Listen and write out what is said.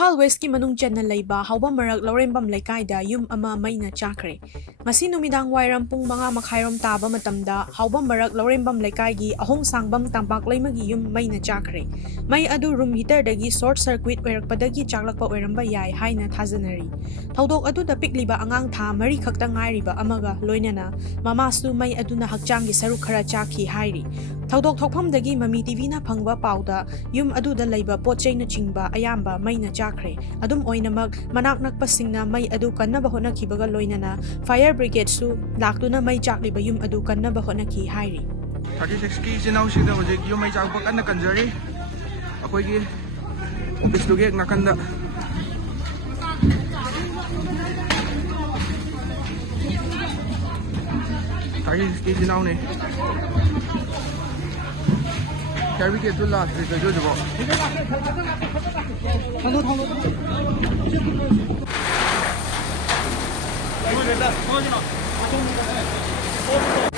Imphal West ki Manung Channa Leiba Houbam Marak Lourembam Leikai da yum ama Meina Chatkhre. Ngasi numidang wairam pung mga makhairom taba matamda Houbam Marak Lourembam Leikai gi ahong sangbam tampak laimagi yum Meina Chatkhre. Mai adu room heater dagi short circuit oirakpadagi chaklakpa oiramba yai haina thajanari. Thaudok adu da pikliba angang tha mari khakta ngairiba amaga loinana mamasu mai aduna hakchanggi saruk khara chakhi hairi. Thaudok thokpham dagi MAMI TV na phangba pauda yum adu da leiba potchai na chingba ayamba Meina Chatkhre. Adum oinamak manak nakpasingna mai adu kannaba honakhibaga loinana fire brigade su laktuna mai chakliba yum adu kannaba honakhi hairi. 36 ki sinawsida hojik yum mai chakpa kanna kanjari akoigi office lugi nakanda ki sinaw ne fire brigade tu last is jo jo 어,